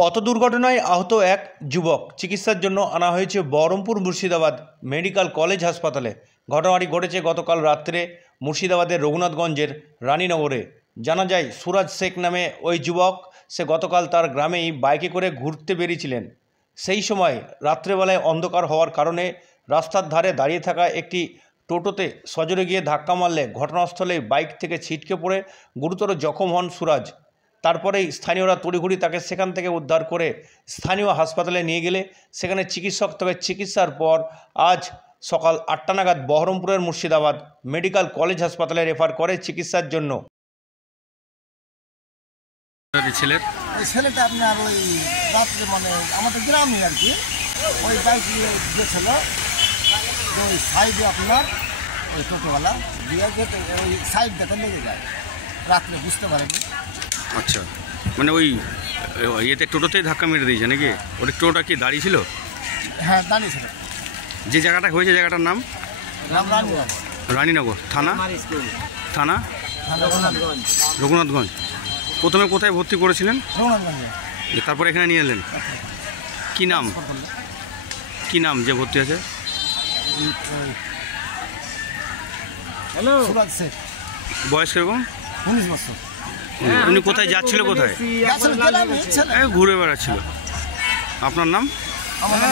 পথ দুর্ঘটনায় আহত এক যুবক চিকিৎসার জন্য আনা হয়েছে বহরমপুর মুর্শিদাবাদ মেডিকেল কলেজ হাসপাতালে। ঘটনাটি ঘটেছে গতকাল রাত্রে মুর্শিদাবাদের রঘুনাথগঞ্জের রানীনগরে। জানা যায় সুরাজ শেখ নামে ওই যুবক, সে গতকাল তার গ্রামেই বাইকে করে ঘুরতে বেরিয়েছিলেন। সেই সময় রাত্রেবেলায় অন্ধকার হওয়ার কারণে রাস্তার ধারে দাঁড়িয়ে থাকা একটি টোটোতে সজোরে গিয়ে ধাক্কা মারলে ঘটনাস্থলে বাইক থেকে ছিটকে পড়ে গুরুতর জখম হন সুরাজ। তারপরেই স্থানীয়রা তড়িঘড়ি তাকে সেখান থেকে উদ্ধার করে স্থানীয় হাসপাতালে নিয়ে গেলে সেখানে চিকিৎসক তাকে চিকিৎসার পর আজ সকাল 8টা নাগাদ বহরমপুরের মুর্শিদাবাদ মেডিকেল কলেজ হাসপাতালে রেফার করে চিকিৎসার জন্য। ছেলেটা আপনার ওই রাত্রে মানে আমাদের গ্রামে আর কি ওই বাইক নিয়ে গেছিল, ওই সাইডে আপনার ওই টোটোওয়ালা দিয়ে যেতে ওই সাইডটাতে লেগে যায়, রাত্রে বুঝতে পারেনি। আচ্ছা, মানে ওই ইয়েতে টোটোতেই ধাক্কা মেরে দিয়েছে নাকি? ওই টোটোটা কি দাঁড়িয়ে ছিল? হ্যাঁ দাঁড়িয়ে ছিল। যে জায়গাটা হয়েছে জায়গাটার নাম রানীনগর থানা থানা রঘুনাথগঞ্জ। প্রথমে কোথায় ভর্তি করেছিলেন? রঘুনাথগঞ্জে। তারপর এখানে নিয়ে এলেন। কি নাম কি নাম যে ভর্তি আছে? হ্যালো, সুরাজ শেখ। বয়স কিরকম? 19 বছর। উনি কোথায় যাচ্ছিল? কোথায়? গ্রামে ঘুরে বেড়াচ্ছিল। আপনার নাম? আমার নাম